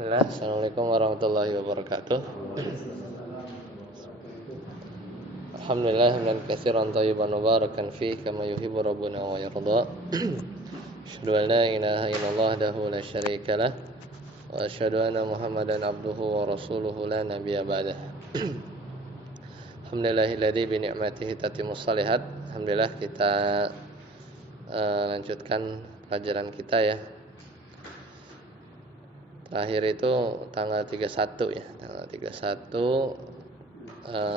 Bismillah, Assalamualaikum warahmatullahi wabarakatuh. Alhamdulillah hamdan katsiran thayyiban mubarakan fi kama yuhibbu rabbuna wa yarda. Asyhadu an la ilaha illallah wahdahu la syarika lah wa asyhadu anna Muhammadan abduhu wa rasuluhu la nabiyya ba'dah. Alhamdulillahilladzi bi ni'matihi tatimmus shalihat. Alhamdulillah kita lanjutkan pelajaran kita ya. Terakhir itu tanggal 31 ya, tanggal 31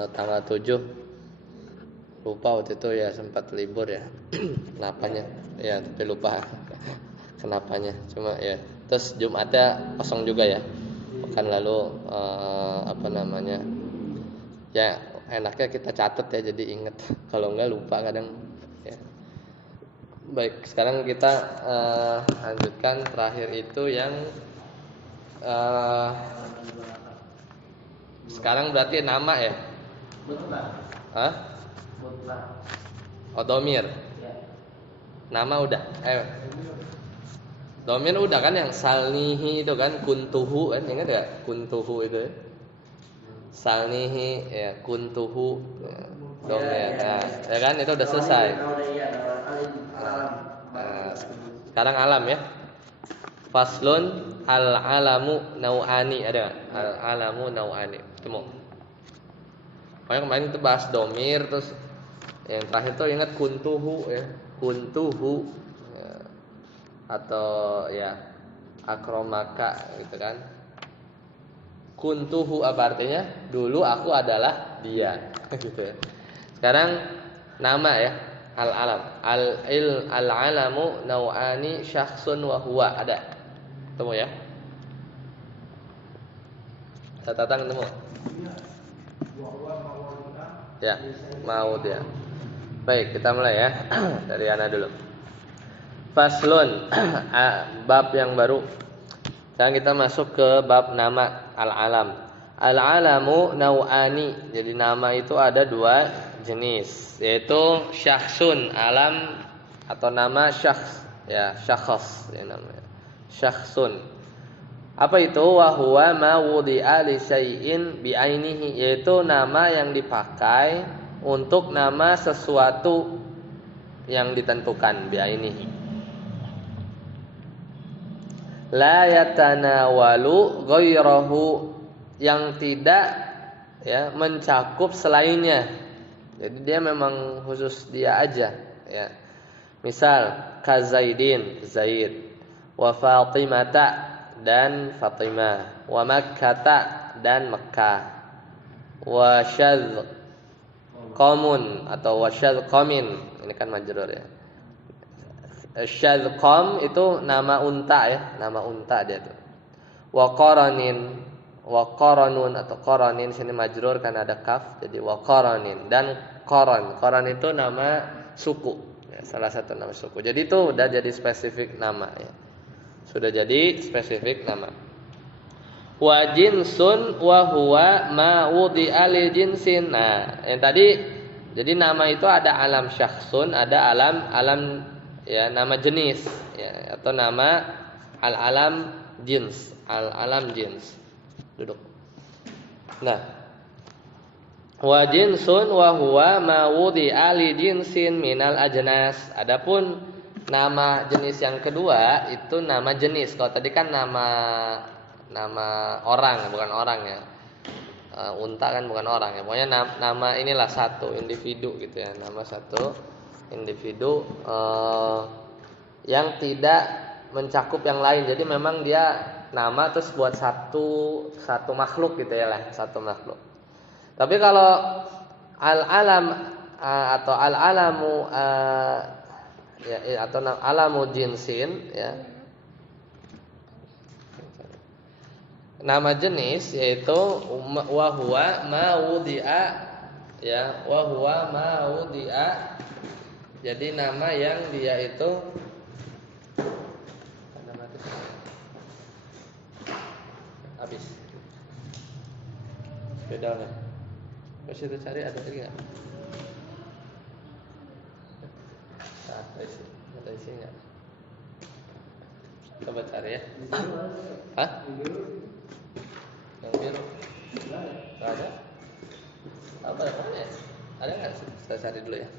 tanggal 7 lupa waktu itu ya, sempat libur ya. Kenapanya? Ya, tapi lupa kenapanya. Cuma ya, terus Jumatnya kosong juga ya. Pekan lalu ya enaknya kita catat ya, jadi inget. Kalau enggak lupa kadang ya. Baik, sekarang kita lanjutkan terakhir itu yang sekarang berarti nama ya? Hah? Oh, domir. Nama udah. Domir udah kan, yang salnihi itu kan, kuntuhu kan, ingat gak? Kuntuhu itu. Salnihi ya, kuntuhu ya, domir. Nah, ya kan itu udah selesai. Sekarang alam ya. Faslun al-alamu nau'ani, ada al-alamu nau'ani. Temu. Pokoknya kemarin itu bahas domir, terus yang terakhir tuh ingat kuntuhu ya, kuntuhu ya. Atau ya akromaka gitu kan. Kuntuhu apa artinya? Dulu aku adalah dia gitu ya. Sekarang nama ya, al-alam. Al-alamu nau'ani syakhsun wa huwa, ada. Temu ya. Catatan temu. Ya, mau dia. Baik, kita mulai ya. Dari Ana dulu. Faslun, bab yang baru. Sekarang kita masuk ke bab nama al-alam. Al-alamu nau'ani. Jadi nama itu ada dua jenis, yaitu syakhsun, alam atau nama syakhs ya, syakhs ya namanya. Syakhsun. Apa itu? Wa huwa ma wudi'a li syai'in bi ainihi, yaitu nama yang dipakai untuk nama sesuatu yang ditentukan, bi ainihi. La yatanawalu ghairahu, yang tidak ya mencakup selainnya. Jadi dia memang khusus dia aja ya. Misal kazaidin, Zaid, wa Fatimata, dan Fatimah, wa Makkata, dan Mekkah, wa syadqamun atau wa syadqamin, ini kan majrur ya. Syadqam itu nama unta ya, nama unta dia tuh. Wa qaranin, wa qaranun atau qaranin, sini majrur kan ada kaf, jadi wa qaranin, dan qaran. Qaran itu nama suku ya, salah satu nama suku. Jadi itu udah jadi spesifik nama ya. Sudah jadi spesifik nama. Wa jinsun wa huwa ma wudi'a li jinsin. Nah, yang tadi jadi nama itu ada alam syakhsun, ada alam ya, nama jenis ya, atau nama al-alam jins, al-alam jins. Duduk. Nah, wa jinsun wa huwa ma wudi'a li jinsin minal ajnas. Adapun nama jenis yang kedua itu nama jenis. Kalau tadi kan nama orang, bukan orang ya. Unta kan bukan orang ya. Pokoknya nama inilah satu individu gitu ya. Nama satu individu yang tidak mencakup yang lain. Jadi memang dia nama terus buat satu makhluk gitu ya lah, satu makhluk. Tapi kalau al-alam atau al-alamu ya, atau alamu jinsin ya, nama jenis yaitu wa huwa ma wudi'a ya, wa huwa ma wudi'a, jadi nama yang dia itu habis beda nggak? Masih itu cari ada lagi nggak? Ada isinya. Coba cari ya. Hah? Nggak ada? Apa namanya? Ada nggak? Kita cari dulu ya.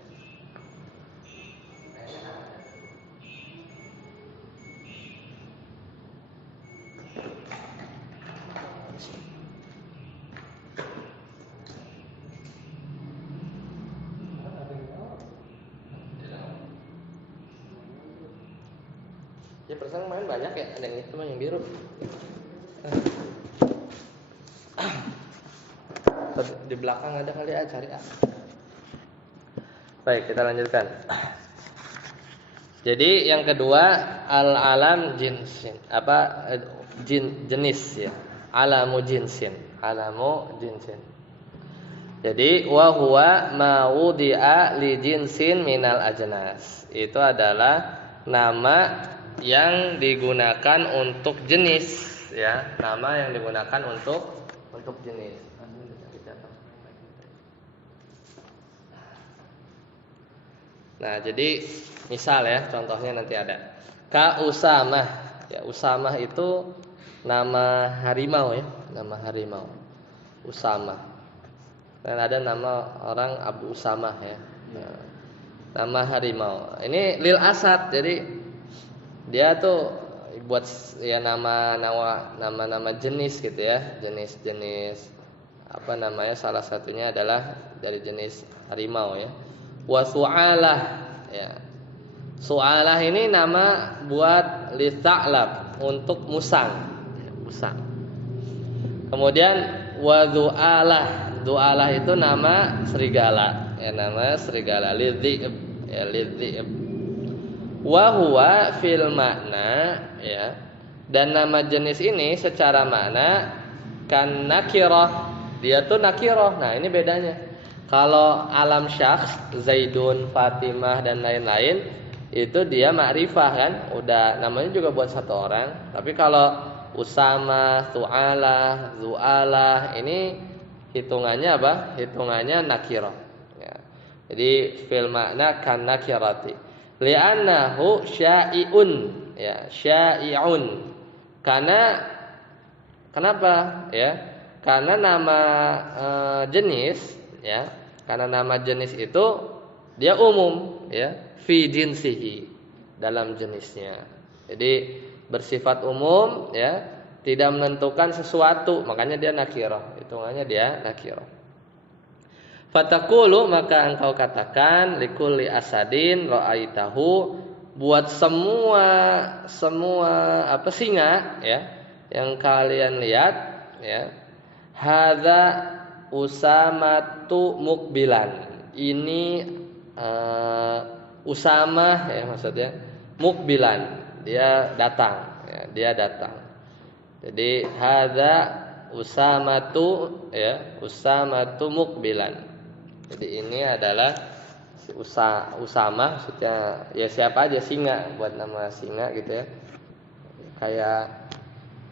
Ya persen main banyak ya, ada yang hitam yang biru. Di belakang ada kali ya, cari. Baik, kita lanjutkan. Jadi yang kedua al-alam jinsin. Apa jenis ya. Alamu jinsin. Alamu jinsin. Jadi wa huwa ma wudi'a li jinsin minal ajnas. Itu adalah nama yang digunakan untuk jenis ya, nama yang digunakan untuk jenis. Nah, jadi misal ya, contohnya nanti ada Ka Usamah. Ya, Usamah itu nama harimau ya, nama harimau. Usamah. Dan ada nama orang Abu Usamah ya. Nah, nama harimau. Ini lil asad. Jadi dia tuh buat ya nama jenis gitu ya, jenis-jenis apa namanya, salah satunya adalah dari jenis harimau ya. Wa su'alah ya. Su'alah ini nama buat li tha'lab, untuk musang ya, musang. Kemudian wa du'alah. Du'alah itu nama serigala ya, nama serigala li dhi'b ya, li dhi'b. Wa huwa fil makna ya. Dan nama jenis ini secara makna kan nakirah. Dia tuh nakirah. Nah, ini bedanya. Kalau alam syakhs Zaidun, Fatimah dan lain-lain itu dia ma'rifah kan, udah namanya juga buat satu orang. Tapi kalau Usamah, Tu'alah, Zu'alah ini hitungannya apa? Hitungannya nakirah ya. Jadi fil makna kan nakirati. Li'annahu syai'un ya, syai'un. Karena kenapa ya? Karena nama jenis ya, karena nama jenis itu dia umum ya, fi jinsihi, dalam jenisnya. Jadi bersifat umum ya, tidak menentukan sesuatu, makanya dia nakirah, hitungannya dia nakirah. Fatakulu, maka engkau katakan likulli asadin ra'aitahu, buat semua apa singa ya yang kalian lihat ya, hadza usamatu mukbilan, ini Usamah ya, maksudnya mukbilan, dia datang ya, dia datang. Jadi hadza usamatu ya, usamatu mukbilan. Jadi ini adalah si Usamah, maksudnya ya siapa aja, singa, buat nama singa gitu ya. Kayak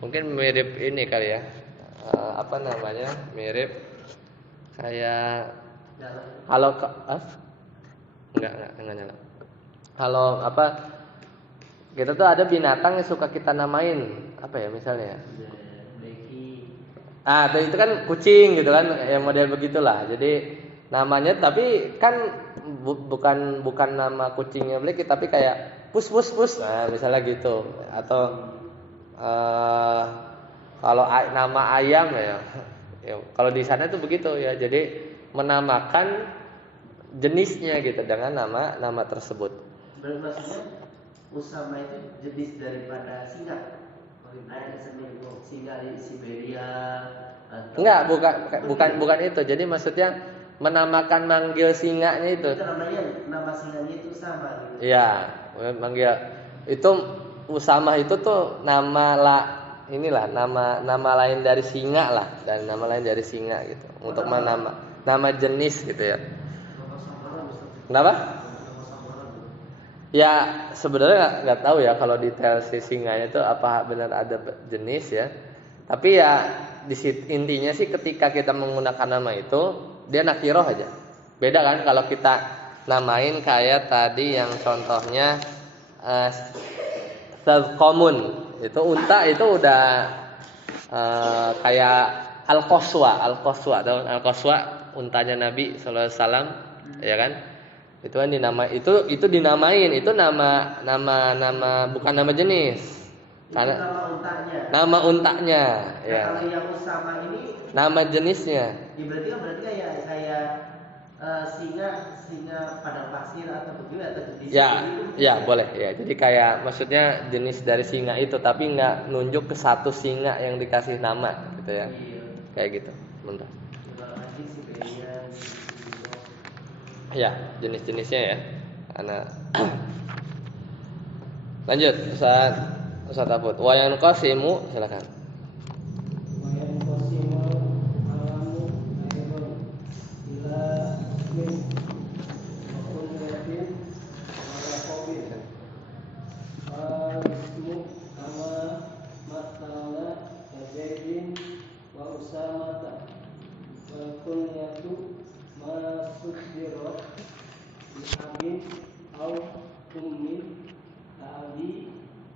mungkin mirip ini kali ya, apa namanya, mirip kayak kalau enggak nyala. Kalau apa, kita tuh ada binatang yang suka kita namain apa ya misalnya. Itu kan kucing gitu kan, yang model begitulah. Jadi namanya tapi kan bukan nama kucingnya Bleki, tapi kayak pus. Nah, misalnya gitu. Atau kalau nama ayam ya, kalau di sana itu begitu ya. Jadi menamakan jenisnya gitu dengan nama tersebut. Maksudnya Usama itu jenis daripada singa. Singa di Siberia atau... Enggak, bukan itu. Jadi maksudnya menamakan manggil singanya itu. Itu namanya, nama singanya itu sama gitu. Iya, manggil itu Usama itu tuh inilah nama lain dari singa lah, dan nama lain dari singa gitu. Untuk nama jenis gitu ya. Kenapa? Ya sebenarnya nggak tahu ya kalau detail si singanya itu apa benar ada jenis ya. Tapi ya intinya sih ketika kita menggunakan nama itu dia nakirah aja. Beda kan kalau kita namain kayak tadi yang contohnya komun itu unta, itu udah kayak Al-Qaswa, tahu Al-Qaswa untanya Nabi sallallahu alaihi wasallam, ya kan? Itu kan itu dinamain, itu nama bukan nama jenis. Itu Karena nama untanya. nama untanya, Nah, ya. kalau yang Usama ini Nama jenisnya. ya berarti kayak singa padang pasir atau begitu atau jenis Ya, itu. ya boleh ya. Jadi kayak maksudnya jenis dari singa itu, tapi nggak nunjuk ke satu singa yang dikasih nama, gitu ya. Iya. Kayak gitu. Bentar. Kalau anjing Siberian, Ya, jenis-jenisnya ya. Karena lanjut, Ustaz Abud. Wa yanqasimu, silakan.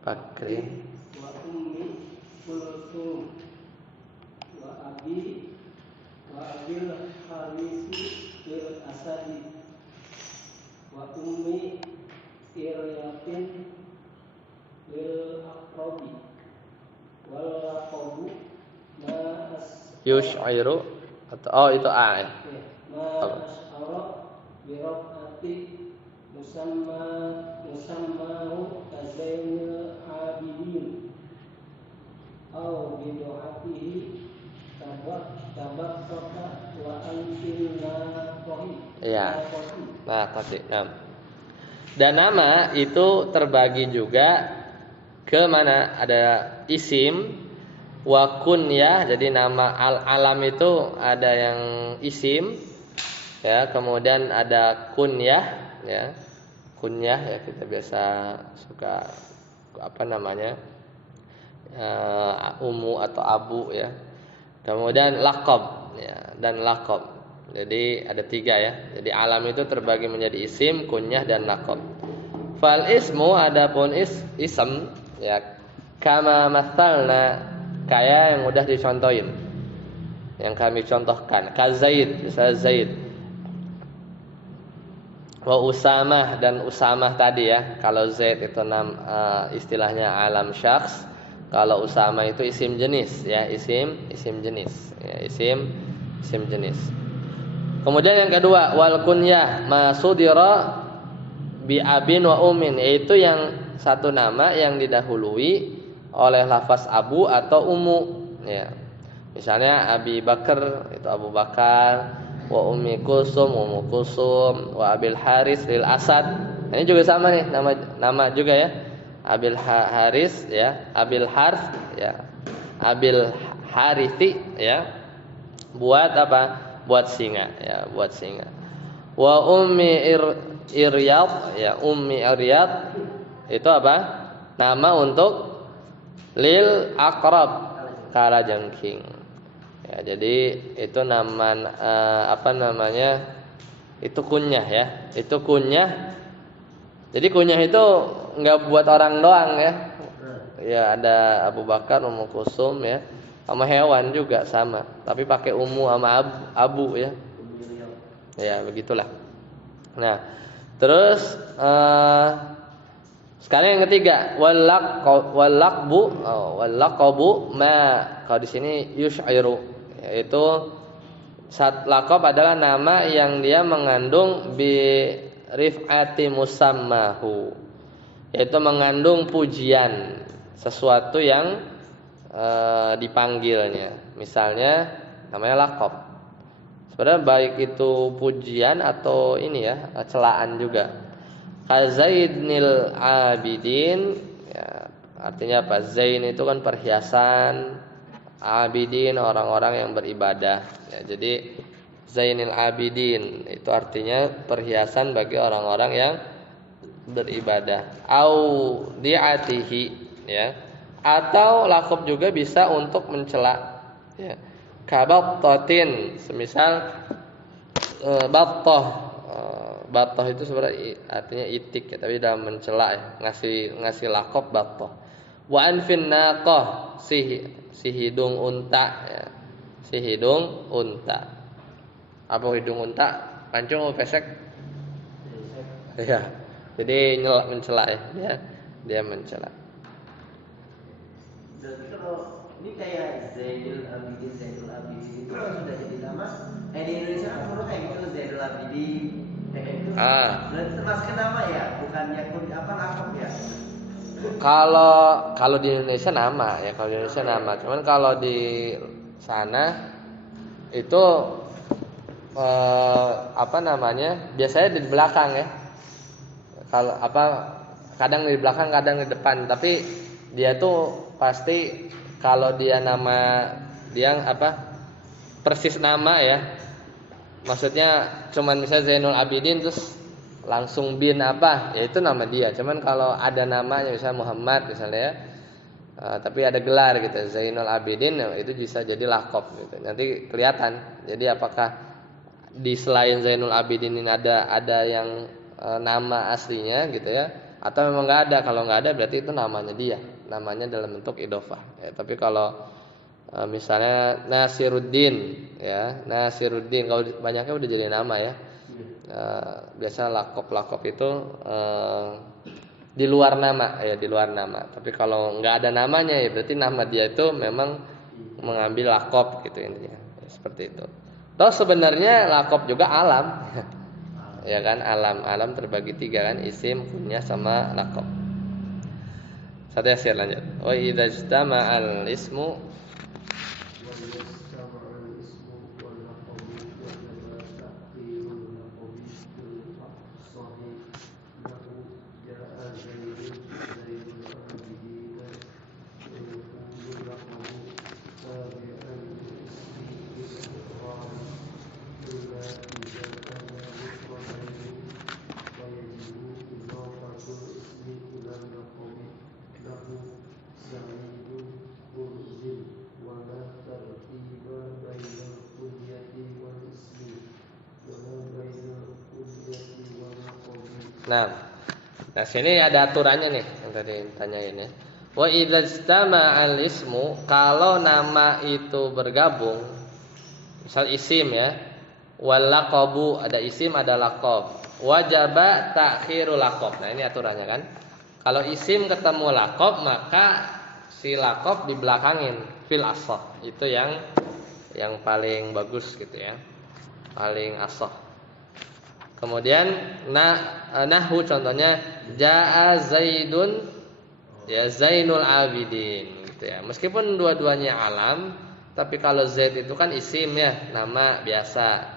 Bakri. wa ummi kulthum wa abil harisi bil asadi wa ummi iryatin lil aqrabi wal laqabu ma Yush'iru atau itu A ya. ma asyara bi rafati musammahu kazainil abidin au bidu'atihi tabakkaka wa antina qahi. Iya. Nah, kasih. Dan nama itu terbagi juga ke mana? Ada isim wa kunyah. Jadi nama alam itu ada yang isim ya, kemudian ada kunyah ya. Kunyah ya, kita biasa suka apa namanya? Umu atau abu ya. Kemudian laqab ya, dan laqab. Jadi ada 3 ya. Jadi alam itu terbagi menjadi isim, kunyah dan laqab. Fal ismu adapun ism ya, kama mathalna, kayak yang udah dicontohin. Yang kami contohkan, ka Zaid, misalnya Zaid. Wa Usamah, dan Usamah tadi ya. Kalau Zaid itu istilahnya alam syakhs, kalau Usamah itu isim jenis ya, isim jenis ya, isim jenis. Kemudian yang kedua, wal kunyah masudira bi abin wa ummin, yaitu yang satu nama yang didahului oleh lafaz abu atau ummu ya. Misalnya Abi Bakar itu Abu Bakar, wa ummi Kulsum ummu Kulsum, wa abil Haris lil Asad. Ini juga sama nih, nama juga ya. Abil Haris ya, Abil Harth ya, Abil Harithi ya. Buat apa? Buat singa ya, buat singa. Wa ummi Iryad ya, ummi Iryad itu apa? Nama untuk lil aqrab, kalajengking. Ya, jadi itu nama apa namanya? Itu kunyah ya. Itu kunyah. Jadi kunyah itu enggak buat orang doang ya. Ya ada Abu Bakar, Ummu Kulsum ya. Sama hewan juga sama, tapi pakai ummu sama abu ya. Ya, begitulah. Nah, terus sekarang yang ketiga, wallaqabu ma, kalau di sini yush'iru, yaitu laqab adalah nama yang dia mengandung bi rif'ati musammahu, yaitu mengandung pujian sesuatu yang dipanggilnya. Misalnya namanya laqab. Sebenarnya baik itu pujian atau ini ya, celaan juga. Kazainil abidin ya, artinya apa? Zain itu kan perhiasan, abidin orang-orang yang beribadah ya, jadi Zainil abidin itu artinya perhiasan bagi orang-orang yang beribadah. Au di'atihi ya, atau laqab juga bisa untuk mencela ya. Kabattatin, semisal battah. Battah itu sebenarnya artinya itik ya, tapi dalam mencela ya, ngasih laqab battah. Wa anfin naqah, si hidung unta ya. si hidung unta. Apa hidung unta? Pancung atau pesek? Iya. Jadi mencela ya. Dia mencela. Berarti kalau ini kayak Zainul Abidin itu kan sudah jadi nama. Di Indonesia kan dulu kayak gitu Zainul Abidin kayak gitu. Berarti termasuk nama ya, bukannya lakop ya? Kalau di Indonesia nama ya, kalau di Indonesia nama. Cuman kalau di sana itu apa namanya? Biasanya di belakang ya. Kalau kadang di belakang, kadang di depan. Tapi dia tuh pasti kalau dia nama dia persis nama ya. Maksudnya cuman misalnya Zainul Abidin terus langsung bin ya itu nama dia. Cuman kalau ada namanya misalnya Muhammad misalnya ya, tapi ada gelar gitu Zainul Abidin ya, itu bisa jadi lakop gitu. Nanti kelihatan. Jadi apakah di selain Zainul Abidin ini ada yang nama aslinya gitu ya, atau memang nggak ada? Kalau nggak ada berarti itu namanya dia, namanya dalam bentuk idhofah. Ya, tapi kalau misalnya Nasiruddin ya, Nasiruddin kalau banyaknya udah jadi nama ya. Biasa lakop itu di luar nama ya, di luar nama. Tapi kalau nggak ada namanya ya berarti nama dia itu memang mengambil lakop gitu intinya. Ya, seperti itu. Toh sebenarnya lakop juga alam. Ya kan, alam terbagi 3 kan, isim, kunyah sama lakop. Satu ya, lanjut. Wa idza ijtama'al ismu Nah, sini ada aturannya nih yang tadi tanyain ya. Wa idza ijtama'al ismu, kalau nama itu bergabung, misal isim ya, wal laqabu, ada isim ada laqab, wajaba ta'khirul laqab. Nah, ini aturannya kan. Kalau isim ketemu laqab maka si laqab dibelakangin fil ashah. Itu yang paling bagus gitu ya. Paling ashah. Kemudian nahwu contohnya jaa Zaidun ya Zainul Abidin gitu ya. Meskipun dua-duanya alam, tapi kalau Zaid itu kan isim ya, nama biasa.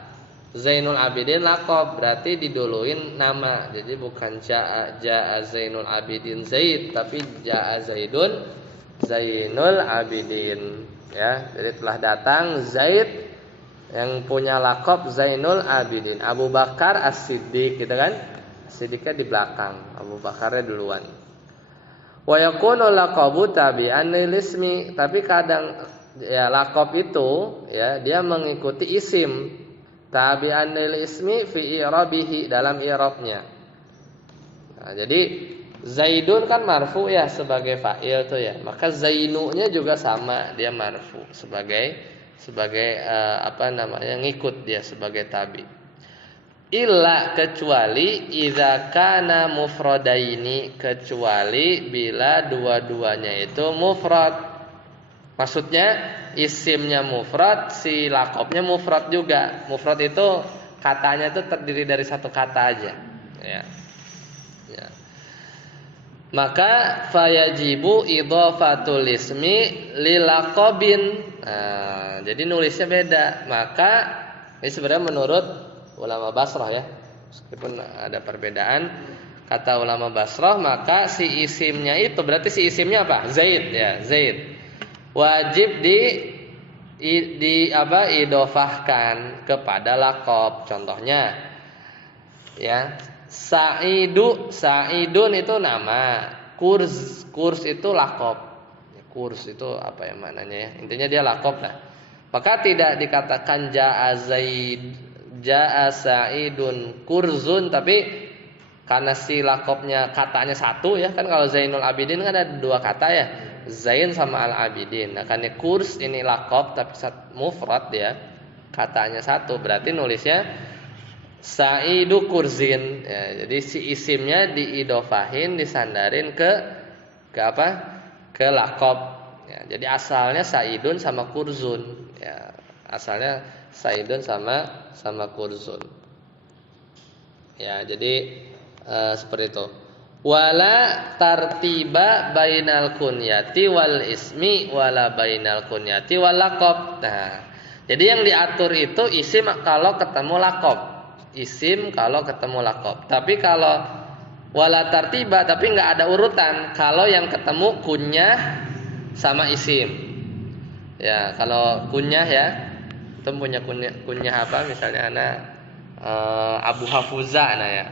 Zainul Abidin laqab, berarti diduluin nama. Jadi bukan jaa Zainul Abidin Zaid, tapi jaa Zaidun Zainul Abidin ya. Jadi telah datang Zaid yang punya laqab Zainul Abidin. Abu Bakar As-Siddiq gitu kan. As-Siddiqnya di belakang, Abu Bakarnya duluan. Wa yakunu laqabu tabi'an lil ismi, tapi kadang ya laqab itu ya dia mengikuti isim. Tabi'an lil ismi fi i'rabihi, dalam i'rabnya. Nah, jadi Zaidun kan marfu ya sebagai fa'il tuh ya. Maka Zainunya juga sama, dia marfu sebagai ngikut dia sebagai tabi. Illa, kecuali idza kana mufradaini, kecuali bila dua-duanya itu mufrad. Maksudnya isimnya mufrad, si laqabnya mufrad juga. Mufrad itu katanya itu terdiri dari satu kata aja ya. Maka fayajibu idhofatul ismi lilaqabin. Nah, jadi nulisnya beda. Maka ini sebenarnya menurut ulama Basrah ya. Meskipun ada perbedaan kata ulama Basrah, maka si isimnya itu berarti si isimnya apa? Zaid ya, Zaid. Wajib idhofahkan kepada laqab. Contohnya ya, Sa'idun itu nama, Kurs itu laqab. Kurs itu apa ya maknanya ya? Intinya dia laqab lah. Maka tidak dikatakan jaa Sa'idun kurzun, tapi karena si lakopnya katanya satu ya kan, kalau Zainul Abidin kan ada dua kata ya, Zain sama Al Abidin. Nah karena kurs ini lakop tapi mufrad ya, katanya satu, berarti nulisnya Saidu Kurzin ya, jadi si isimnya diidofahin, disandarin ke apa, ke lakop ya. Jadi asalnya Saidun sama Kurzun ya, asalnya Saidun sama Kurzun ya. Jadi seperti itu. Wala tartiba bainal kunyati wal ismi wala bainal kunyati wal laqab. Nah, jadi yang diatur itu isim kalau ketemu laqab. Isim kalau ketemu laqab. Tapi kalau wala tartiba tapi enggak ada urutan kalau yang ketemu kunyah sama isim. Ya, kalau kunyah ya, itu punya kunyah apa? Misalnya anak Abu Hafuza nah ya.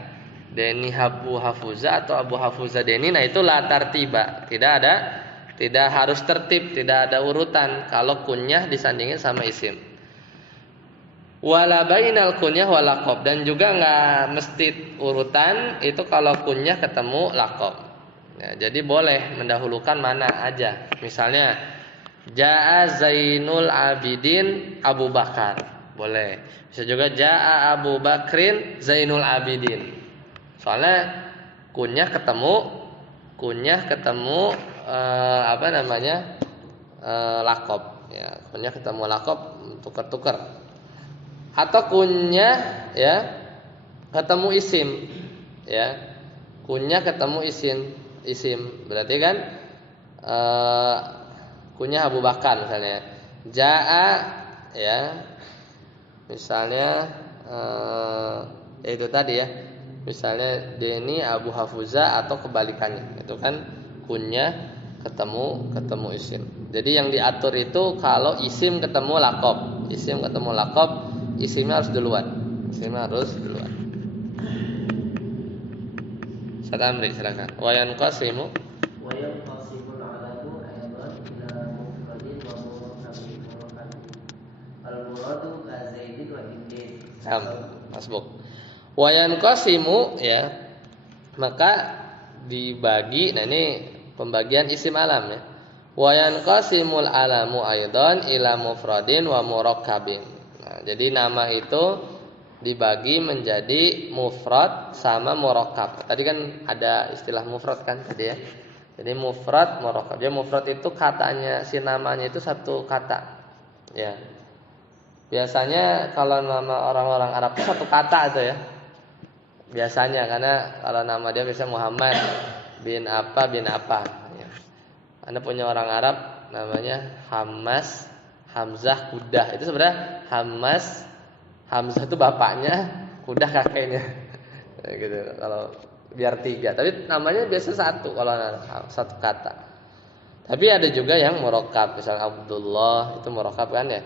Deni Abu Hafuza atau Abu Hafuza Deni, nah itu la tartiba, tidak harus tertib, tidak ada urutan kalau kunyah disandingin sama isim. Wala bainal kunyah wal laqab, dan juga enggak mesti urutan itu kalau kunyah ketemu laqab. Ya, jadi boleh mendahulukan mana aja. Misalnya Jaa Zainul Abidin Abu Bakar, boleh. Bisa juga Jaa Abu Bakrin Zainul Abidin. Soalnya kunyah ketemu apa namanya laqab ya, kunyah ketemu laqab tuker-tuker. Atau kunyah ya ketemu isim ya, kunyah ketemu isim berarti kan kunyah Abu Bakar misalnya Jaa ya, misalnya itu tadi ya, misalnya Deni Abu Hafuza atau kebalikannya, itu kan kunyah ketemu isim. Jadi yang diatur itu kalau isim ketemu laqab, isimnya harus duluan. Satamri silakan. Wa yanqasimu al-alamu aydan ila mufradin wa murakkabin. Al-muradu ka Zaidin wa Hindin. Masbuk. Wa yanqasimu ya, maka dibagi. Nah ini pembagian isim alam ya. Wa yanqasimul alamu aidan ila mufradin wa murakkabin. Nah, jadi nama itu dibagi menjadi mufrad sama murakkab. Tadi kan ada istilah mufrad kan tadi ya. Jadi mufrad, murakkab. Jadi mufrad itu katanya, si namanya itu satu kata. Ya. Biasanya kalau nama orang-orang Arab itu satu kata itu ya. Biasanya karena kalau nama dia biasanya Muhammad bin apa ya. Anda punya orang Arab namanya Hamas, Hamzah, Kudah. Itu sebenarnya Hamzah itu bapaknya, Kudah kakeknya. Gitu. Kalau biar tiga, tapi namanya biasa satu kalau satu kata. Tapi ada juga yang murakkab, misalnya Abdullah itu murakkab kan ya.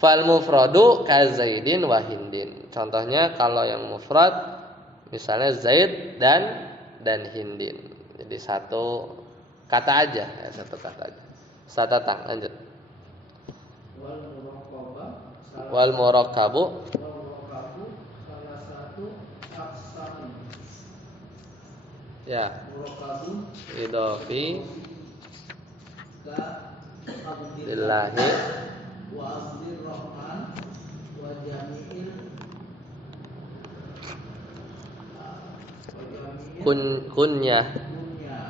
Fal mufradu ka Zaidin wa Hindin. Contohnya kalau yang mufrad misalnya Zaid dan Hindin. Jadi satu kata aja, ya, satu kata aja. Satatang, lanjut. Wal murakkabu salah satu aksam. Ya. Murakkabu Idhofi ka lillahi wa abdir rahman wa jami'il kunyah dunya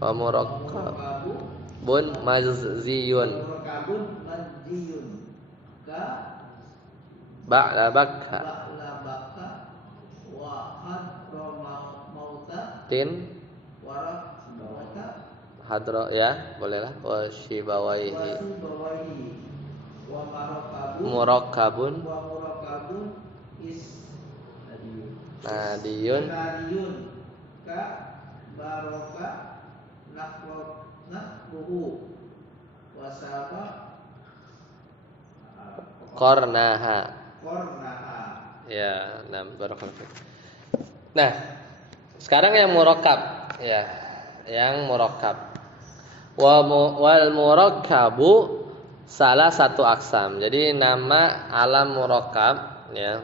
wa murakkabun mazziyun murakabun majiyun ka ba'la bakha ba'labaka wa hadra mauta tin warak bawaka hadra ya, bolehlah wa shibawaihi wa murakkabun wa murakabun is nadiyun ka baraka nahruhu wasaba qarnaha kornaha. ya. Nah, barakallahu. Nah, sekarang yang murakkab ya, yang murakkab. Wal murakkabu salah satu aksam. Jadi nama alam murakkab ya,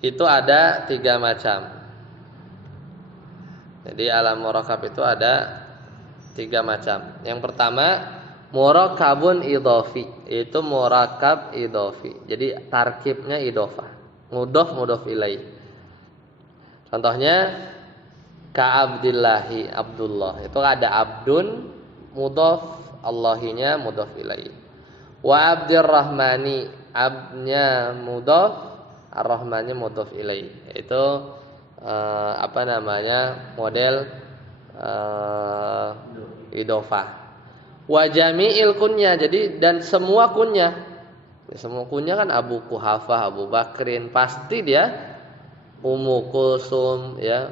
itu ada 3 macam. Jadi alam murakab itu ada 3 macam. Yang pertama murakabun idhofi, itu murakab idhofi. Jadi tarkibnya idhofah, mudhof ilaih. Contohnya ka abdillahi, Abdullah. Itu ada abdun mudhof, Allahinya mudhof ilaih. Wa abdirrahmani, abnya mudhof, ar-rahmannya mudhof ilaih. Itu model idhofah. Wa jami'il kunya, jadi dan semua kunya. Semua kunya kan Abu Kuhafah, Abu Bakrin, pasti dia Ummu Kulsum, ya,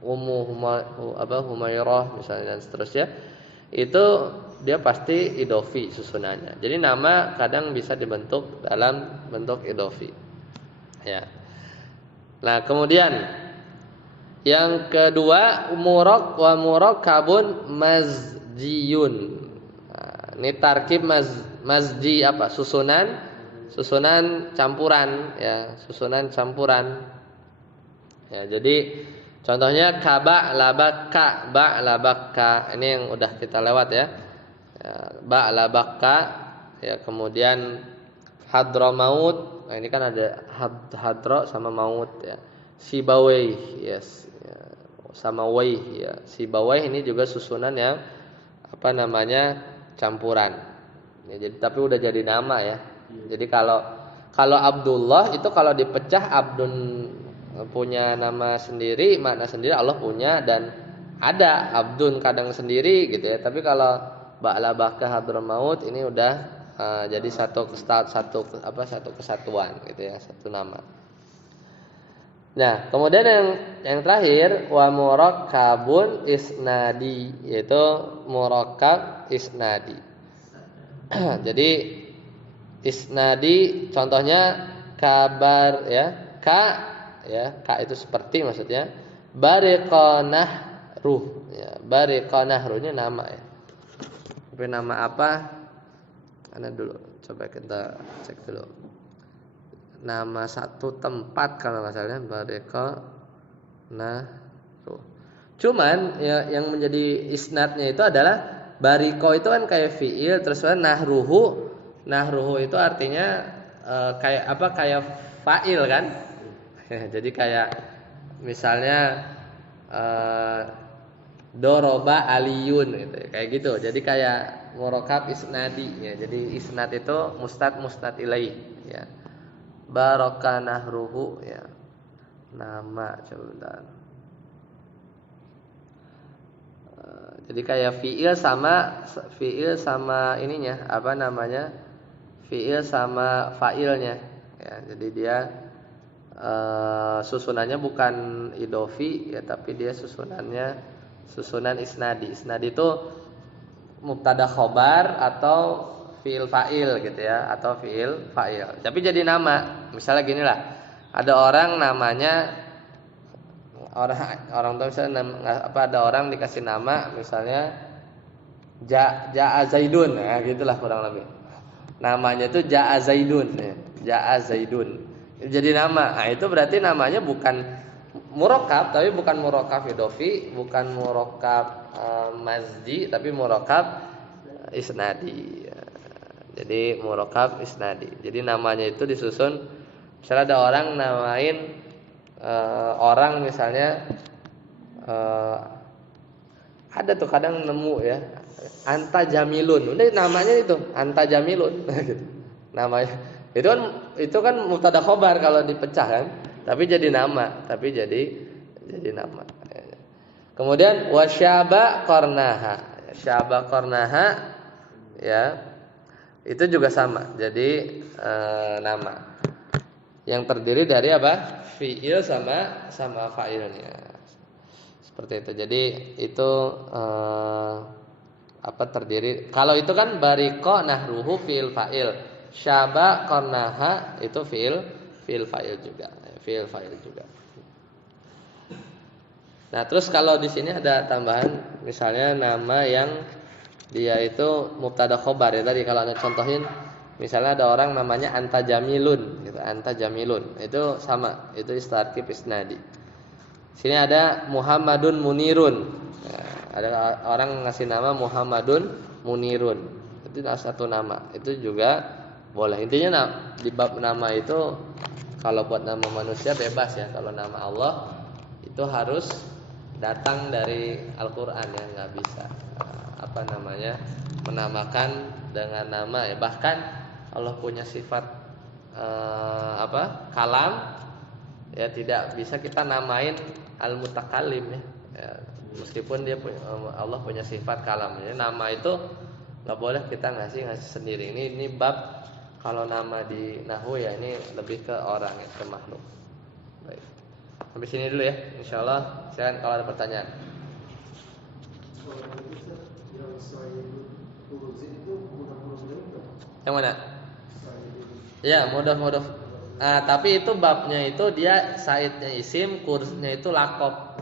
Humairah misalnya dan seterusnya. Itu dia pasti idhofi susunannya. Jadi nama kadang bisa dibentuk dalam bentuk idhofi. Ya. Nah, kemudian yang kedua murakabun mazjiyun. Nah, ini tarkib mazji apa? Susunan campuran, ya, susunan campuran. Ya, jadi contohnya kaba labaka, ba labaka. Ini yang udah kita lewat ya. Ba labaka, ya, kemudian hadramaut. Nah, ini kan ada hadra sama maut, ya. Sibawai, yes, ya. Sama waih, ya. Sibawai ini juga susunan yang campuran. Ya, jadi tapi udah jadi nama, ya. Jadi kalau Abdullah itu kalau dipecah abdun punya nama sendiri, makna sendiri, Allah punya, dan ada abdun kadang sendiri gitu ya. Tapi kalau ba'la baka hadramaut ini udah jadi satu kesatuan gitu ya, satu nama. Nah, kemudian yang terakhir wa murakkabun isnadi, yaitu murakkab isnadi. Jadi isnadi contohnya kabar, ya, ka itu seperti maksudnya. Bariqanah ruh, ya, bariqanah ruhnya nama, ya. Tapi nama apa? Ana dulu, coba kita cek dulu. Nama satu tempat kalau nggak salah, bariqanah ruh. Cuman ya, yang menjadi isnadnya itu adalah bariko itu kan kayak fiil, terus nahruhu itu artinya kayak apa? Kayak fa'il kan? Jadi kayak misalnya doroba aliyun gitu, kayak gitu. Jadi kayak murakab isnadi, ya. Jadi isnad itu mustad ilaih, ya. Baraka nahruhu, ya. Nama, coba bentar. Jadi kayak fiil sama ininya, fiil sama fa'ilnya, ya. Jadi dia susunannya bukan idhofi, ya, tapi dia susunan isnadi. Isnadi itu mubtada khobar atau fiil fa'il gitu ya, atau fiil fa'il. Tapi jadi nama. Misalnya gini lah, ada orang namanya orang tua misalnya ada orang dikasih nama misalnya Ja'a Zaidun, nah gitulah kurang lebih. Namanya itu Ja'a Zaidun, ya. Ja'a Zaidun. Jadi nama. Nah, itu berarti namanya bukan murakab, tapi bukan murakab idhofi, bukan murakab mazdi, tapi murakab isnadi. Jadi murakab isnadi. Jadi namanya itu disusun. Misalnya ada orang namain orang misalnya ada tuh kadang nemu, ya, Anta Jamilun. Udah namanya itu Anta Jamilun gitu. Namanya itu kan mubtada khobar kalau dipecah kan, tapi jadi nama, Kemudian wasyaba qarnaha, ya, itu juga sama, jadi nama yang terdiri dari apa? Fiil sama fa'ilnya, seperti itu. Jadi itu terdiri. Kalau itu kan bariko nahruhu fiil fa'il. Syaba qarnaha itu fiil fa'il juga. Nah, terus kalau di sini ada tambahan, misalnya nama yang dia itu mubtada khobar, ya tadi kalau Anda contohin, misalnya ada orang namanya Anta Jamilun gitu, Anta Jamilun. Itu sama, itu tarkib isnadi. Sini ada Muhammadun Munirun. Ya, ada orang ngasih nama Muhammadun Munirun. Itu satu nama. Itu juga boleh. Intinya di bab nama itu kalau buat nama manusia bebas ya. Kalau nama Allah itu harus datang dari Al-Qur'an ya, nggak bisa menamakan dengan nama ya. Bahkan Allah punya sifat kalam ya, tidak bisa kita namain al-mutakallim ya. Meskipun Allah punya sifat kalam ya. Nama itu nggak boleh kita ngasih sendiri. Ini bab kalau nama di nahwu ya, ini lebih ke orang ya, ke makhluk. Baik. Sampai sini dulu ya. Insyaallah silakan kalau ada pertanyaan. Yang mana? Ya, mudhaf. Tapi itu babnya itu dia saidnya isim, kursnya itu lakob.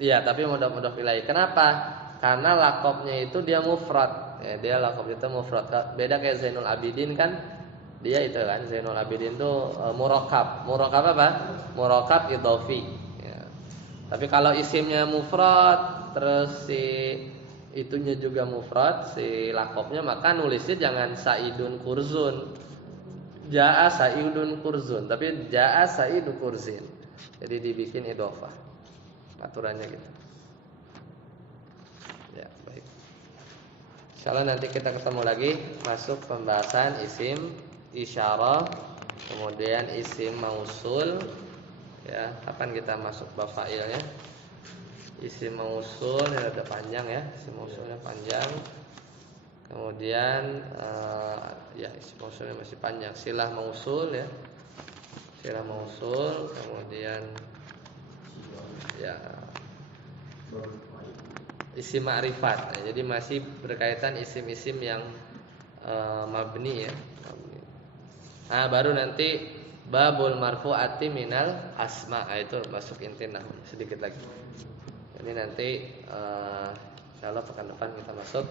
Iya, tapi mudhaf ilaih. Kenapa? Karena lakobnya itu dia mufrad. Ya, dia lakob itu mufrad. Beda kayak Zainul Abidin kan, dia itu kan Zainul Abidin itu murakkab. Murakkab apa? Murakkab idhofi. Ya. Tapi kalau isimnya mufrad, terus si itunya juga mufrad, si lakobnya, maka nulisnya jangan Saidun Kurzun. Jaa Saidun Kurzun, tapi Jaa Saidu Kurzin. Jadi dibikin idhofah. Aturannya gitu. Ya, baik. Insyaallah nanti kita ketemu lagi masuk pembahasan isim isyarah, kemudian isim mausul. Ya, kapan kita masuk bab fa'ilnya? Isim mausul ya ada panjang ya, isim mausulnya panjang. Kemudian ya isim mausulnya masih panjang. Silah mausul ya. Silah mausul, kemudian ya isim ma'rifat. Nah, jadi masih berkaitan isim-isim yang mabni ya. Baru nanti babul marfu'ati minal asma. Itu masuk inti nahwu sedikit lagi. Jadi nanti insyaallah pekan depan kita masuk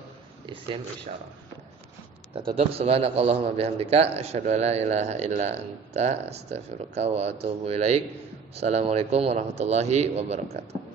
isim isyarah. Kita tutup subhanakallahumma bihamdika asyhadu an la ilaha illa anta astaghfiruka wa atubu ilaik. Assalamualaikum warahmatullahi wabarakatuh.